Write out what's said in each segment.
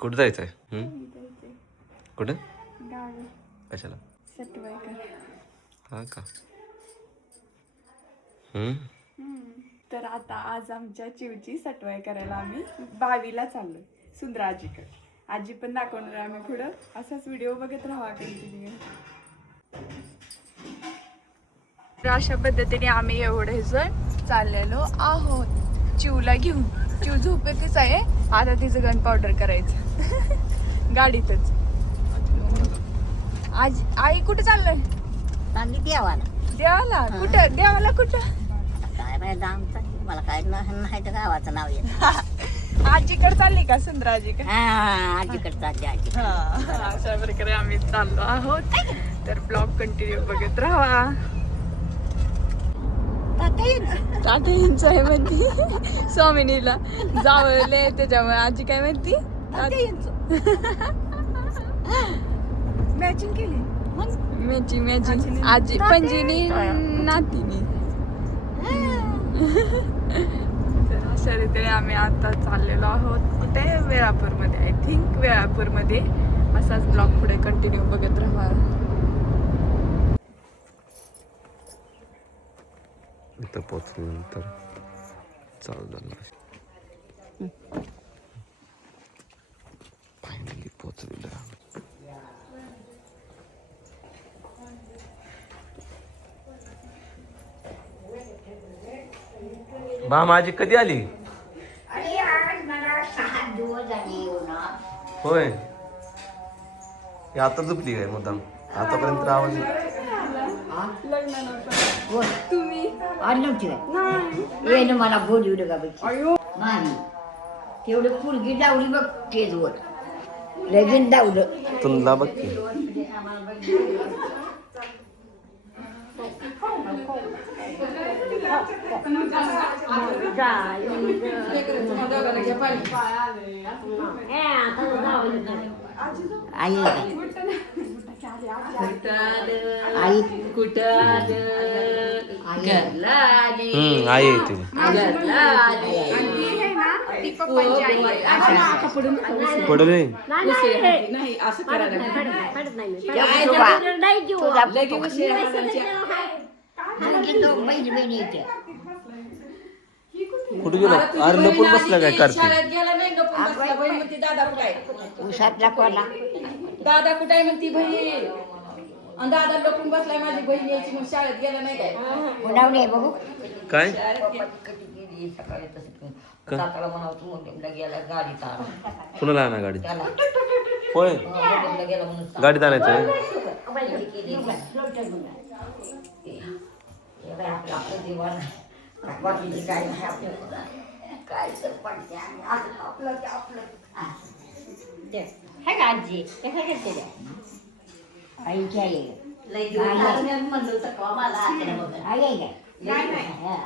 कुठं जायचंय? कुठं? गावी कशाला? सटवायकर. हा का? तर आता आज आमच्या चिवची सटवाई करायला आम्ही बावीला चाललोय सुंदर आजीकडे. आजी पण दाखवणार आहे आम्ही पुढं. असाच व्हिडिओ बघत राहा कंटिन्यू. तर अशा पद्धतीने आम्ही एवढे जण चाललेलो आहोत चिवला घेऊन. चिव झोपेतच आहे. आता तिचं गन पावडर करायचं गाडीतच. आज आई कुठे चाललंय? चालली देवाला. देवाला कुठं? देवाला कुठं? काय माहिती आमचं मला काय नाही तर गावाचं नाव येत. आजीकडे चालली का सुंदर आजीकडे? हा आजीकडे चालली आजी. अशा प्रकारे आम्ही चाललो आहोत. तर ब्लॉग कंटिन्यू बघत राहा. तात्यांच आहे म्हणती स्वामिनीला जावले त्याच्यामुळे आजी काय म्हणती मॅचिंग केली. मॅचिंग आजी पंजिनी नातीनी. तर अशा रीतीने आम्ही आता चाललेलो आहोत कुठे? वेळापूर मध्ये. आय थिंक वेळापूर मध्ये. असाच ब्लॉग पुढे कंटिन्यू बघत राहा. इथं पोचल्यानंतर चालू झालं. फायनली पोचलेलं. बा माझी कधी आली? होय आता झोपली काय मुद्दाम? आतापर्यंत आवाज तुम्ही आली नव्हती ये ना मला बोलू का नाही तेवढं पुरगी डावली बघ केजवर लगीन डावलं तुला बघ की. आई आई कुठं आई येते. पडले नाही असं करायला बहिणी बहिणी येते कुठे गेलो? अरे लपून बसला काय करते? शाळेत गेला नाही लपून बसला. बहीण म्हणती दादा कुठं आहे? उसात दाखवायला दादा कुठं आहे म्हणती बहीण. आणि दादा लपून बसलाय माझी बहीण यायची मग शाळेत गेला नाही काय? पुन्हा नाही बघू काय गेला गाडीत आला कुणाला आणा गाडीत? त्याला होय गेला म्हणून गाडीत आणायचं. आपलं देवान बाकीचे काय नाही आपल्याला काय तर पडते आणि आपलं ते आपलं हे का आजी ते काय करते त्या आईची आई लई दिवस म्हणलं होतं का मला आई आहे का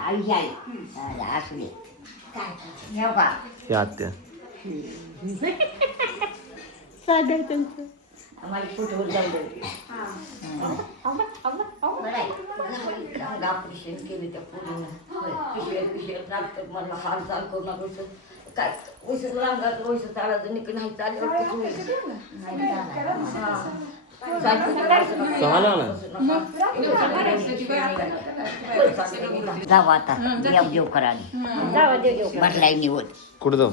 आईची आई असली काय का हे आत्या आम्हाला फोटोवर जाऊ ऑपरेशन केले त्या पोरीनं पिशव्यात लागतात मला हालचाल करू नका काय वैसे रांगात वैसे चालायचं निक नाही चाललं जाऊ आता देव देव करायला म्हटलाय निवड कुठं जाऊ?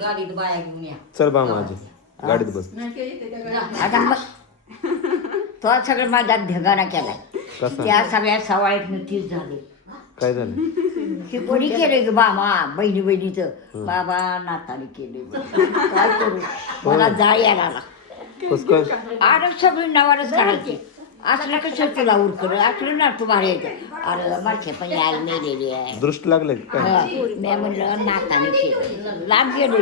गाडीत बाया घेऊन या चल बा माझी गाडीत बस. आता मग तो सगळं माझा ढगाना केलाय. कसा? त्या सगळ्या सवाळीत तीच झाले. काय झालं? हे कोणी केलंय ग मामा बहिणी बहिणीचं बाबा नाताने केले काय करू मला जाळ यायला आला. कस काय? अरे सगळी नवारच काढायचे असलं कसं तुला उरकर असलं ना तू बाहेर येतं. अरे माझे पण आई मेलेली आहे. दृष्ट लागले काय? मी म्हणलं नाताने केलं लाभ गेलो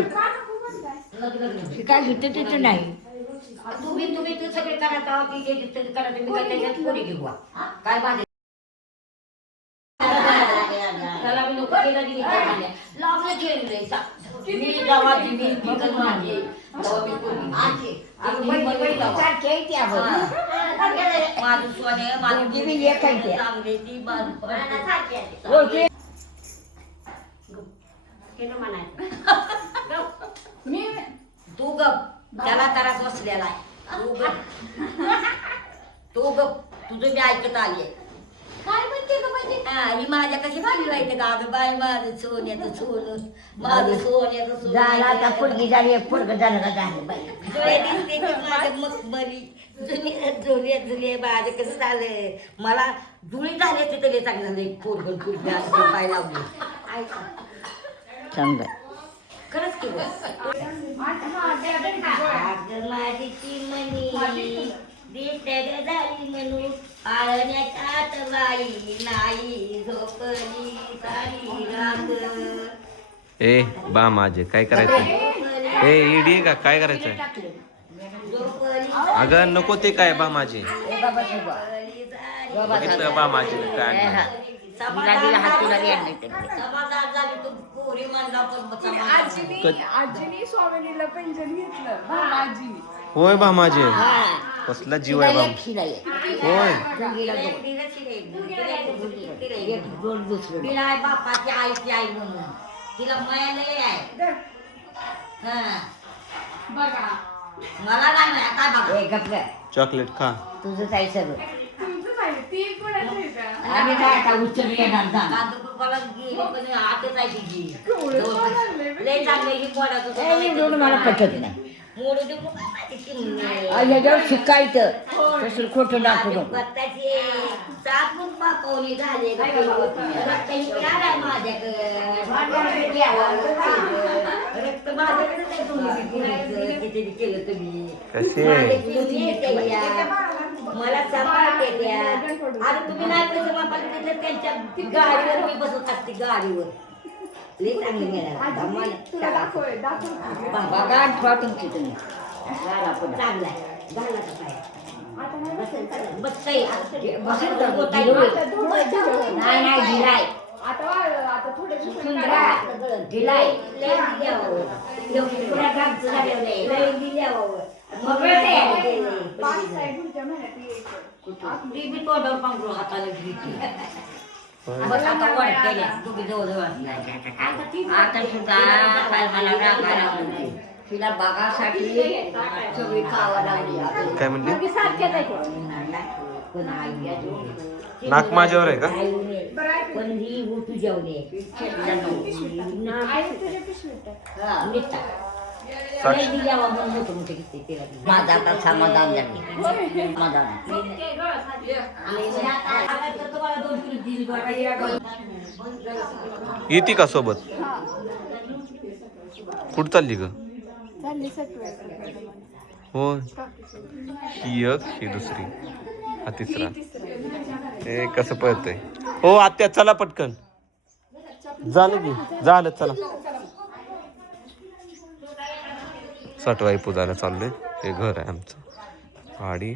हे काय घेतं तिथं नाही. तुम्ही तर सगळे करा करायचं मी काय त्याच्यात कोणी घेऊ काय बांधे त्याला मी नको केला लाभलं केलं मी जेव्हा मी पिकत माझी तेव्हा मी माझं सोने माझी चांगली ती केलं म्हणायचं तू गप त्याला त्रास बसलेला आहे तू गप तुझं मी ऐकत आली काय म्हणते ग म्हणजे ही माझ्या कशी भाजी राहते का अगं बाय माझं सोन्याचं सोनं माझं सोन्याचं सोनं झाला आता पुडगी झाली पुडग झालं का झालं बाई जुळे दिसते की माझ्या मखमली जुळे जुळे माझं कसं झालं मला जुळी झाली असते तरी चांगलं झालं पोरगण पुरगी असं पाय लावली चांगलं खरंच की माझी चिमणी दिसते झाली म्हणून आळण्याच्या तलाई नाही झोपली सारी रात ए बा माझे काय करायचं ए इडी आहे का काय करायचंय अगं नको ते काय बा माझे बघितलं बा माझे काय आणलं? आजीनी स्वामिनीला पैंजण घेतलं आजीनी होय बा माझे कसला जीव आहे बा होय तिला बापाची आईची आई म्हणून तिला मिळाले आहे बघा मला नाही मिळा काय बघा गप्प चॉकलेट खा तुझंच आहे सगळं तुमचं आहे ती कोणाचं आहे का? आम्ही काय आता उच्चर येणार कांदूपाला गेली पण आतच आहे तिची लय चांगलं ही पोळा मला पटत नाही मोडू दे याच्यावर शिकायचं तसं खोटं दाखवू पाकवणी झाले रक्त किती केलं तुम्ही मला सांभाळते त्या आता तुम्ही नाही कसं बापाला तिथं त्यांच्या गाडीवर मी बसत असते गाडीवर लई चांगली मिळाला बाबा गाड ठेवा तुमची तुम्ही चांगला झाला का काय नाही नाही दिलाय आता थोडे दिलाय हाताला आता सुद्धा काय मला राग आला म्हणते तिला बघासाठी सगळी खावा लागली काय म्हणली नाक माझ्यावर आहे का पण ही उठू जेवणे माझा आता समाधान झाले येते का सोबत कुठं चालली ग झाली सटवायचं हो ही एक ही दुसरी हा तिसरा हे कसं पळतंय हो आत्या चला पटकन झालं की झालं चला सटवाई पुजायला चाललोय हे घर आहे आमचं गाडी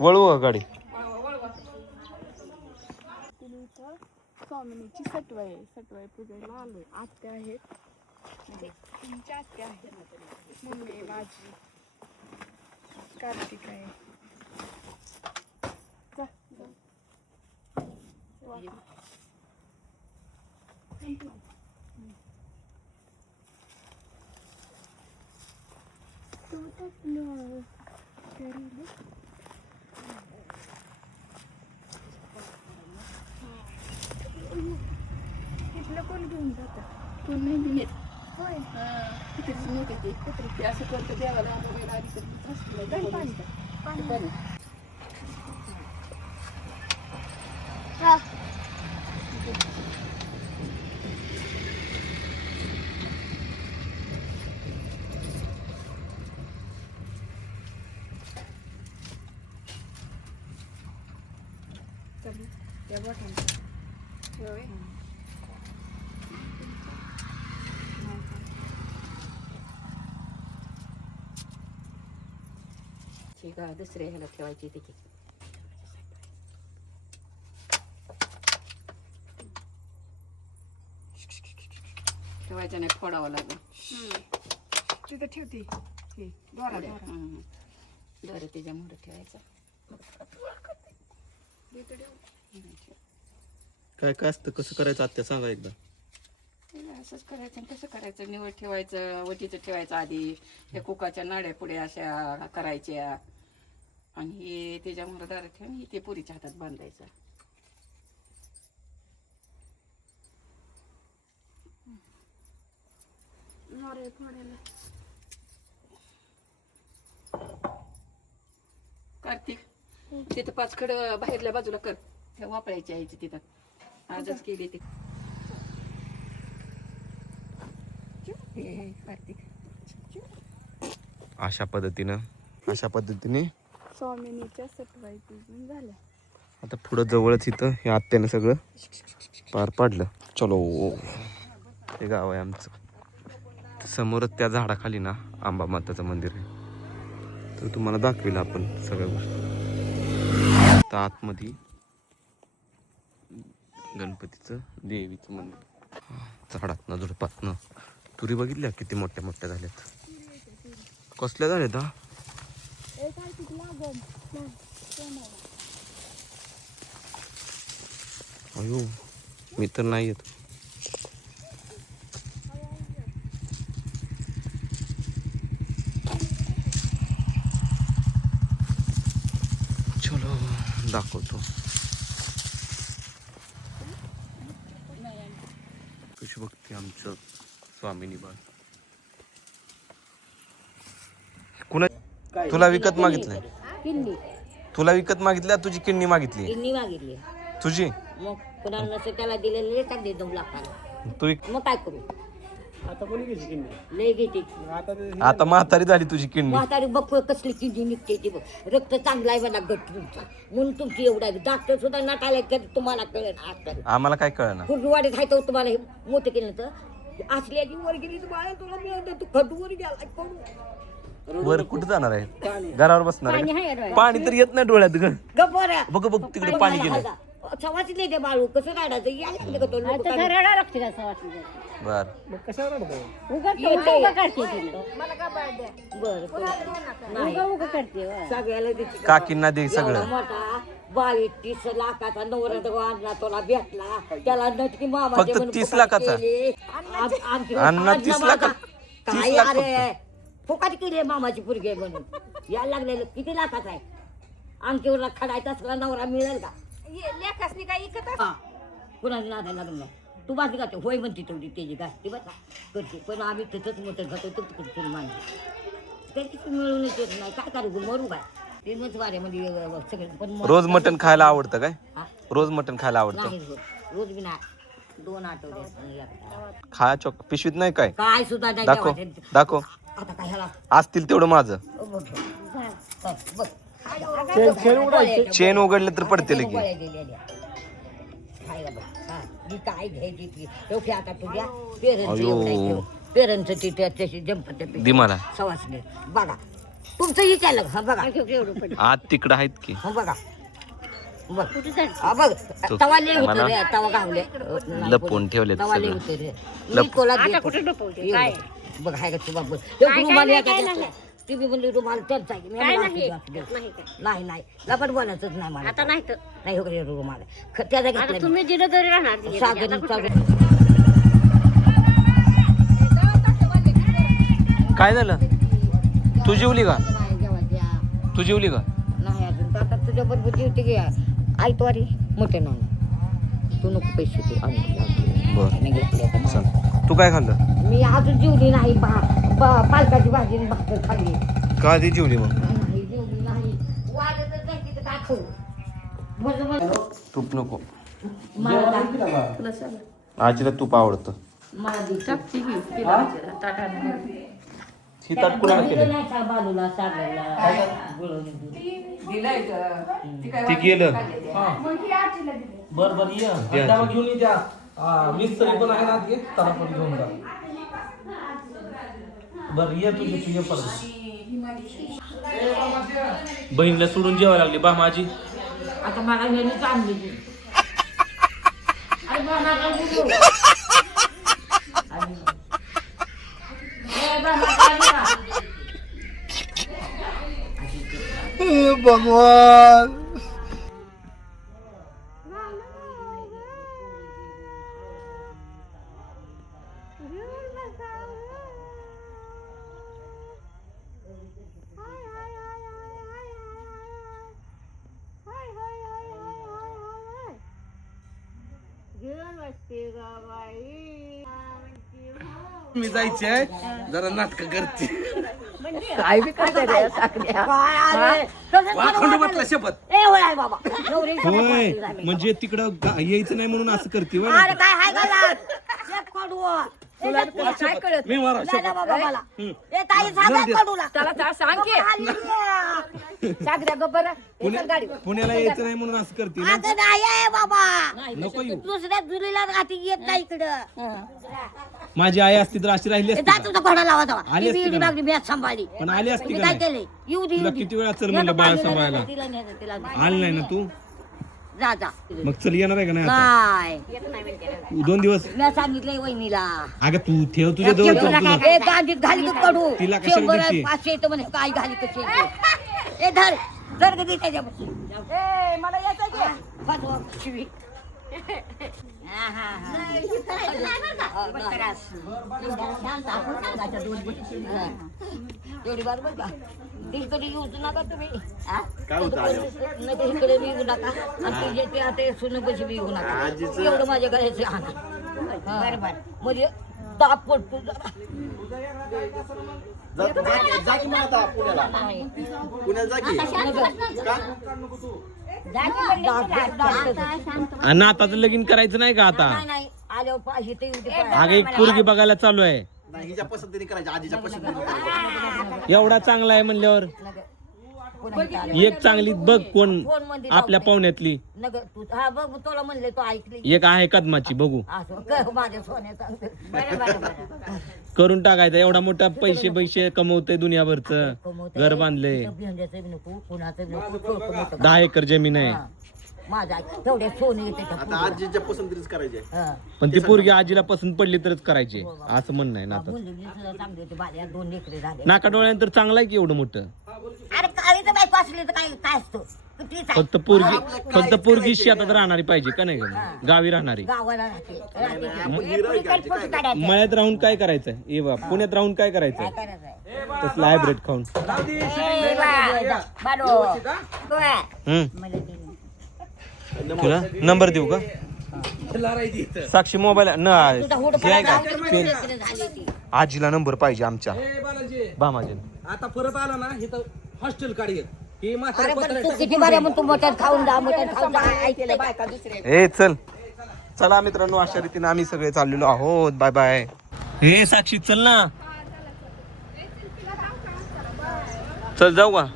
वळू गाडी स्वामिनीची सटवाई पूजेला आलोय आत्या आहेत म्हणजे तुमच्या आत्या आहेत मम्मी माझी कार्तिक आहे तिथलं कोण घेऊन जातं कोण नाही घेऊन येत होय तिथेच नेते ते कुत्री असं करतं देवाला वगैरे आधी करत असलं पाणी पाणी हा या बोटांचं होय ठीक आहे दुसऱ्या ह्याला ठेवायची तिथे ठेवायचं नाही फोडावं लागेल तिथं ठेवते हे दोरा दोरा त्याच्यामुळे ठेवायचं काय काय असतं, कसं करायचं आत्या सांगा एकदा. असंच करायचं आणि कसं करायचं, निवड ठेवायचं, वटीचं ठेवायचं आधी, त्या कुकाच्या नाड्या पुढे अशा करायच्या आणि हे त्याच्यामुळे दारात ठेवून हे ते पुरीच्या हातात बांधायचं. कार्तिक तिथं 5 खड बाहेरल्या बाजूला कर, त्या वापरायच्या यायची तिथं आजच केली ते. कार्तिक अशा पद्धतीने स्वामिनीच्या सटवाई पूजन झाल्या. आता पुढं जवळच इथं हे आत्याने सगळं पार पाडलं. चलो, हे गाव आहे आमचं. समोरच त्या झाडाखाली ना आंबा माताचं मंदिर आहे, तर तुम्हाला दाखवेल आपण सगळ्या गोष्टी. आता आतमध्ये गणपतीचं देवीचं मंदिर. झाडातनं झुडपातनं तुरी बघितल्या किती मोठ्या मोठ्या झाल्यात. कसल्या झाल्यात हा? अयो, मी तर नाही येत. चलो दाखवतो. कशी बघते आमचं स्वामिनी बाळ. कुणा तुला विकत मागितलंय? तुला विकत मागितल्या, तुझी किडनी मागितली? किडनी मागितली तुझी? मग कुणाला नसेल त्याला दिलेले टाकले 2 लाखाला. तू मग काय करू लय घेते. आता म्हातारी झाली तुझी किडनी. म्हातारी बघ कसली किडनी निघते ती बघ. रक्त चांगला आहे मला गट तुमचा म्हणून तुमची एवढा आहे. डॉक्टर सुद्धा नाटायला कधी तुम्हाला कळेल. आम्हाला काय कळणार. खुर्डवाडीत आहे तर तुम्हाला हे मोठं केलं तर असल्याची वर गेली तुम्हाला तुला मिळत तू खडूवर गेला. वर कुठे जाणार आहे? घरावर बसणार आहे? पाणी तर येत नाही डोळ्यात ग. गप्पा बघ बघ तिकडे पाणी गेलं. सवासीले ते बाळू कसं काढायचं या लागलं का तो लोक बर. सगळ्याला काकींना दे सगळं. मोठा 22-30 लाखाचा नवरा आणला तुला भेटला त्याला नटकी मामा फक्त 30 लाखाचा? अण्णा 30 लाखात? 30 काय लाख अरे फुकाट केली मामाची पुरगी म्हणून यायला लागलेलं किती लाखाचा आहे. आमच्यावर खडायचा असला नवरा मिळेल का? कुणाला नादा लागलं नाही. तू बाकी का होय म्हणते तेवढी त्याची गाठी बघा करते पण आम्ही तिथंच मोठं खातो तुमचं मानतो त्याची मिळूनच येत नाही. काय करू मरू काय ते मग वाऱ्यामध्ये सगळे पण रोज मटण खायला आवडतं काय? हा? रोज मटण खायला आवडतं? नाही रोज बी नाही 2 आठवड्यात खाया चोक पिशवीत नाही काय? काय सुद्धा नाही दाखव जेवायचं. दाखव. आता काय ह्याला असतील तेवढं माझं. बघ बघ चेन उघडले तर पडते लगी. गोळ्या दिलेल्या. खायला बघ. हा, ही काय घ्यायची ती एवढी आता तुझ्या अयो. पेरंचं ती त्याच्याशी जंपत दि मला. सवासने बघा तुमचं विचारलं हा बघा आत तिकडं आहेत की. हा बघा बघ हा बघ तो तवाले होते मला रे तवा गावले लपवून ठेवलेत तवाले सगळं. होते रे लप- मी तुला काय बघ हाय का तू बाबू तुम्ही म्हणले रुमाल त्यांचा आहे. मी नाही नाही लपट बोलायचंच नाही मला आता नाही हो का रुमाल त्याचा घेतला तुम्ही काय झालं? तू जेवली का? तू जेवली का? नाही अजून आता तुझ्या बरोबर जेवते गे आयतवारी मोठे नाही तू नको पैसे तू बर घेतले चल. तू काय खाल्लं? मी अजून जेवली नाही पालकाची भाजी आणि भाकर खाल्ली का आधी जेवली मग? नाही जेवली नाही वाढत नाही तिथं काय खाऊ तूप नको. मला आजीला तूप आवडतं. ही ताट कुणाला केलं? बाजूला ती गेलं. बर बर ये डबा घेऊन ये त्या मिस्त्री पण आहे ना ते त्याला पण घेऊन जा. बर ये तू ये परत. बहिणीला सोडून जेवायला लागली बा माझी. आता मला घरी चांगली अरे बाबा काय बोलू? भगवान मी जायचे आहे जरा नाटक करते काय बी करते रे साखऱ्या. खंडोबातला शपथ होय म्हणजे तिकडं यायचं नाही म्हणून असं करते बरं. काय हाय का तुला काय कळत मी मारा शपथ त्याला त्या सांग की साखऱ्या गब्बर गाडी पुण्याला यायचं नाही म्हणून असं करते ना. बाबा नको येऊ. दुसऱ्या जुलीला राहते येत नाही इकडं माझी आई असती तर अशी राहिली असती जा का? तुझा घोडा लावा जावा आली असती का नाही? बागडी मॅच सांभाळली पण आली असती तुम्ही का काय नाही? केलंय येऊ दे तुला येऊ दे किती वेळा चल म्हणलं बाळ सांभाळायला तिला नेलं, तिला नेलं. आली नाही ना तू जा जा मग चल येणार आहे का नाही आता? काय 2 दिवस मी सांगितलंय वहिनीला अगं तू ठेव तुझ्या जवळ ठेव तुझं. ए गांडीत घाली तू कडू तिला कशाला 100 देते? 500 येतं म्हणे काय घाली कशी येते. ए धर धर कधी त्याच्यापासून ए मला यायचं की फसवा, शिवी. हा, हा, हा. शांत आपण सांगायच्या दोन गोष्टी. हा. एवढी बार बरं का इकडे येऊ नका तुम्ही हा? नाही तर इकडे बी येऊ नका आणि तुझे ते आता सुन पैसे बी येऊ नका एवढं माझ्या घराचे आणा बरोबर म्हणजे ताप पडतो जरा. नाही. आणि आताच लगीन करायचं नाही का आता? नाही, नाही आल्यावर पाहिजे ते येऊ दे. अगं एक पोरगी बघायला चालू आहे हिच्या पसंतीने करायची आजीच्या पसंतीने करायची. एवढा चांगला आहे म्हणल्यावर पुन्हा इथं आलं. एक चांगली बघ कोण फोन मध्ये आपल्या पाहुण्यातली नगर तू हा बघ तुला म्हणले तू ऐकली एक आहे कदमाची बघू असं कर माझ्या सोन्याचा करून टाकायचं. एवढा मोठा पैसे कमवतय दुनियाभरच घर बांधले भेंड्याचं बी नको कुणाचं बी नको थोडकं मोठं 10 एकर जमीन आहे. हा. माझा तेवढे सोने येते आता आजीच्या पसंतीनेच करायचे. पण ती पोरगी आजीला पसंत पडली तरच करायची असं म्हणणं आहे ना आता. मुलगी सुद्धा चांगली होती बाल्या 2 लेकरे झाले नाका डोळ्यानंतर चांगलं आहे की एवढं मोठं. अरे काळीचं बायको असली तर काय काय असतो तीच आहे फक्त पोरगी शेतात राहणारी पाहिजे का नाही गं? गावी राहणारी. गावाला राहते काय मळ्यात राहून काय करायचं ए बा पुण्यात राहून काय करायचं करायचं तसलं हायब्रेड खाऊन. तुला नंबर देऊ का? साक्षी मोबाईल आजीला नंबर पाहिजे आमच्या बामाजी. आता परत आला ना हे तर हॉस्टेल काढ हे अरे पण तू किती बऱ्या मग तू मटण खाऊन जा ऐकलं बायका दुसऱ्या ए चल चला मित्रांनो अशा रीतीने आम्ही सगळे चाललेलो आहोत. Bye bye. हे साक्षी चल ना. चल जाऊ का?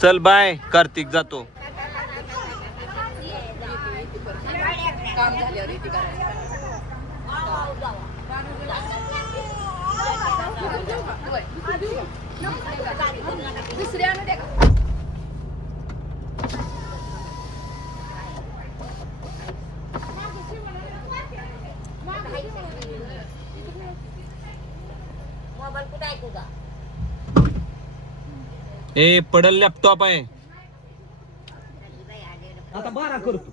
चल बाय. कार्तिक जातो. काम झाल्यावर इथे करायचं. दुसरी आणू दे का? मोबाईल कुठे ऐकू का ए पडल लॅपटॉप आहे. आता 12 करतो.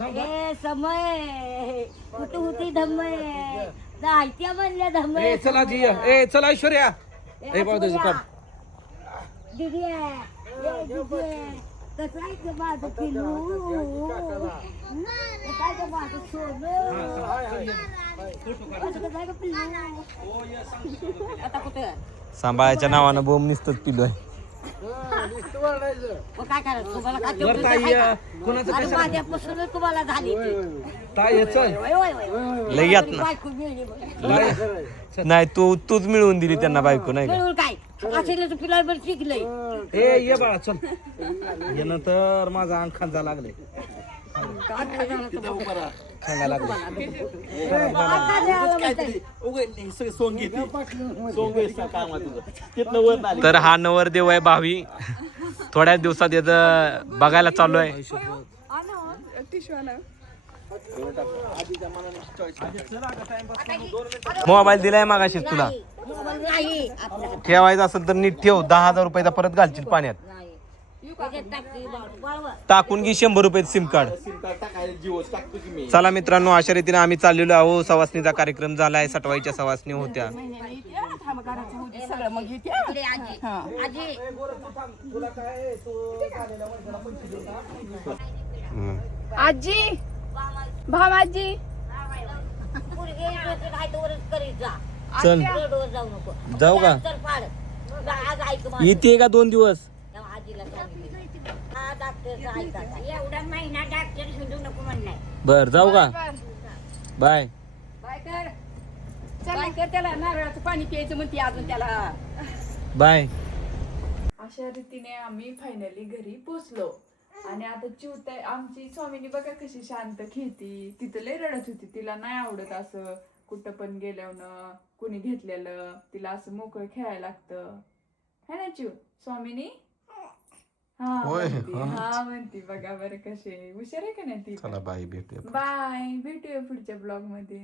ए समय कुठे होती धमय जायच्या म्हणल्या धमय ए चला जी ए चला ऐश्वर्या ए बाबा तुझं काम. दीदी कसं आहे ते माझं पिलू काय ते माझं सोनं कसं आहे गं पिल्लू? आता कुठे सांभाळायच्या नावानं बोंब नुसतंच पिलोय. मग काय करायचं तुम्हाला काय बरं ताई कोणाचं अरे कशाला माझ्यापासूनच तुम्हाला झाली ती. ताई चल होय, होय, होय. लई यात ना. बायको मिळली बरं. नाही तूच मिळवून दिली त्यांना बायको नाही का? मिळून काय असेल तर पिला बरं शिकलंय ए ये बाळा चल ये नंतर माझा अंग खांजा लागले खांगा लागले. तर हा नवरदेव आहे भावी. थोड्याच दिवसात याचं बघायला चालू आहे. मोबाईल दिलाय मागाशीच तुला. नाही आपल्या ठेवायचं असेल तर नीट ठेव. 10,000 रुपयाचा परत घालशील पाण्यात. नाही टाकून घे 100 रुपये सिम कार्ड. सिम कार्ड टाकायला जिओच टाकतो की मी. चला मित्रांनो, अशा रीतीने आम्ही चाललेलो आहो. सवासणीचा कार्यक्रम झालाय, सटवाईच्या सवासणी होत्या. सगळं मग येते हा. हम्म. आजी भामाजी चल जाऊ नको जाऊ का? तर पाड आज ऐक माझं. येते का 2 दिवस? तेव्हा आजीला सांगितलं हा डॉक्टरचा ऐकायचा एवढा महिना डॉक्टर हिंदू नको म्हणलाय. बर जाऊ का? बाय. बाय कर बाय कर, त्याला नारळाचं पाणी प्यायचं म्हणते अजून त्याला. बाय. अशा रीतीने आम्ही फायनली घरी पोचलो. आणि आता चिवताई आमची स्वामीनी बघा कशी शांत खेळती. तिथं लय रडत होती. तिला नाही आवडत असं कुठं पण गेल्यावर कुणी घेतलेलं. तिला असं मोकळं खेळायला लागतं है ना चिव? स्वामीनी हा म्हणती बघा बरं कसे हुशार आहे का नाही ती. चला बाय, भेटूया. बाय, भेटूया पुढच्या ब्लॉग मध्ये.